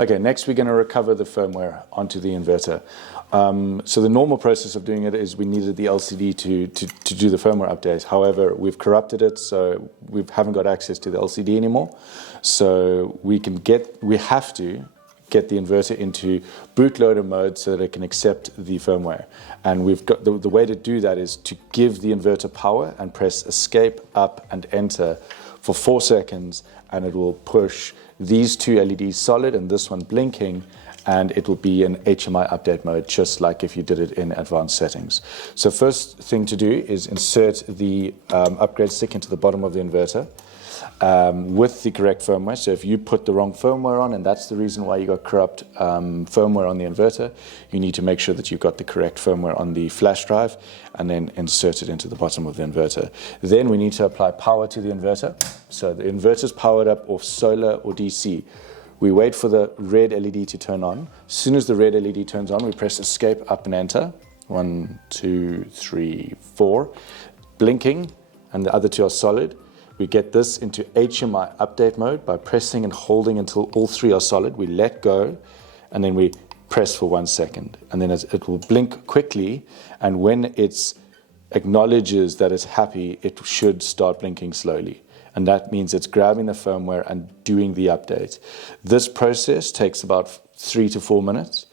Okay, next we're going to recover the firmware onto the inverter. So the normal process of doing it is we needed the LCD to do the firmware update. However, we've corrupted it, so we haven't got access to the LCD anymore. So we have to get the inverter into bootloader mode so that it can accept the firmware. And we've got the way to do that is to give the inverter power and press escape, up and enter for 4 seconds, and it will push these two LEDs solid and this one blinking, and it will be in HMI update mode, just like if you did it in advanced settings. So first thing to do is insert the upgrade stick into the bottom of the inverter with the correct firmware. So if you put the wrong firmware on, and that's the reason why you got corrupt firmware on the inverter, you need to make sure that you've got the correct firmware on the flash drive and then insert it into the bottom of the inverter. Then we need to apply power to the inverter. So the inverter's powered up off solar or DC. We wait for the red LED to turn on. As soon as the red LED turns on, we press escape, up and enter. 1, 2, 3, 4. Blinking, and the other two are solid. We get this into HMI update mode by pressing and holding until all three are solid. We let go, and then we press for 1 second. And then it will blink quickly, and when it acknowledges that it's happy, it should start blinking slowly. And that means it's grabbing the firmware and doing the update. This process takes about 3 to 4 minutes,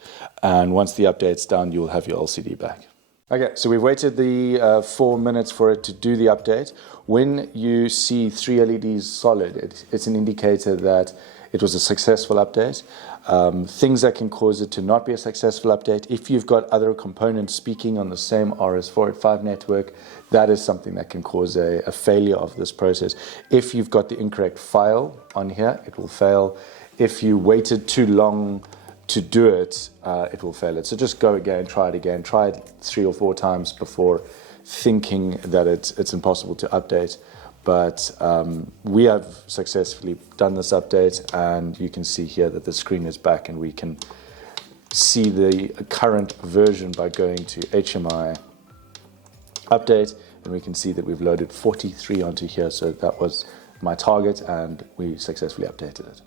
and once the update's done, you'll have your LCD back. Okay, so we've waited the 4 minutes for it to do the update. When you see 3 LEDs solid, it's an indicator that it was a successful update. Things that can cause it to not be a successful update, if you've got other components speaking on the same RS485 network, that is something that can cause a failure of this process. If you've got the incorrect file on here, it will fail. If you waited too long to do it, it will fail it. So just go again, try it again, try it 3 or 4 times before thinking that it's impossible to update. But we have successfully done this update, and you can see here that the screen is back, and we can see the current version by going to HMI update, and we can see that we've loaded 43 onto here. So that was my target, and we successfully updated it.